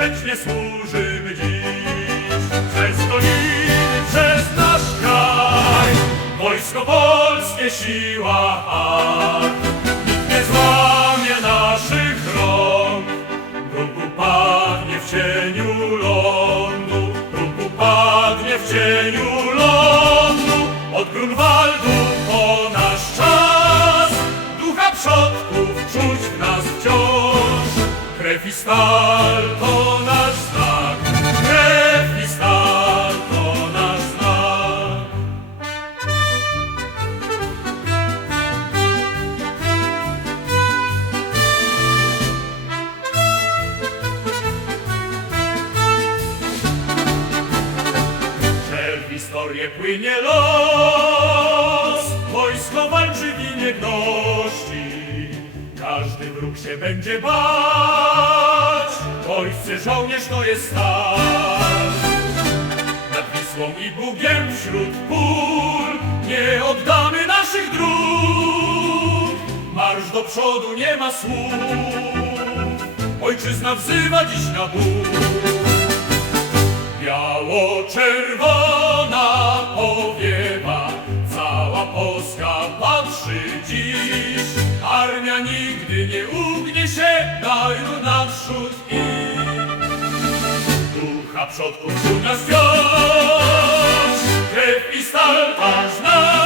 wiecznie służymy dziś. Przez doliny, przez nasz kraj, wojsko polskie siła Nikt nie złamie naszych rąk, wróg upadnie w cieniu lądu, wróg upadnie w cieniu lądu, od Grunwaldu po nasz czas, ducha przodków i stal to nasz znak, krew i stal to nasz znak. że w historię płynie los. Wojsko walczy w imię godności, każdy wróg się będzie bać. Polscy żołnierz to jest stal. Nad Wisłą i Bugiem wśród pól nie oddamy naszych dróg. Marsz do przodu nie ma słów, ojczyzna wzywa dziś na ból. Biało-czerwona nigdy nie ugnie się, najlu naprzód i ducha przodków u nas wciąż, krew i stal ta zna.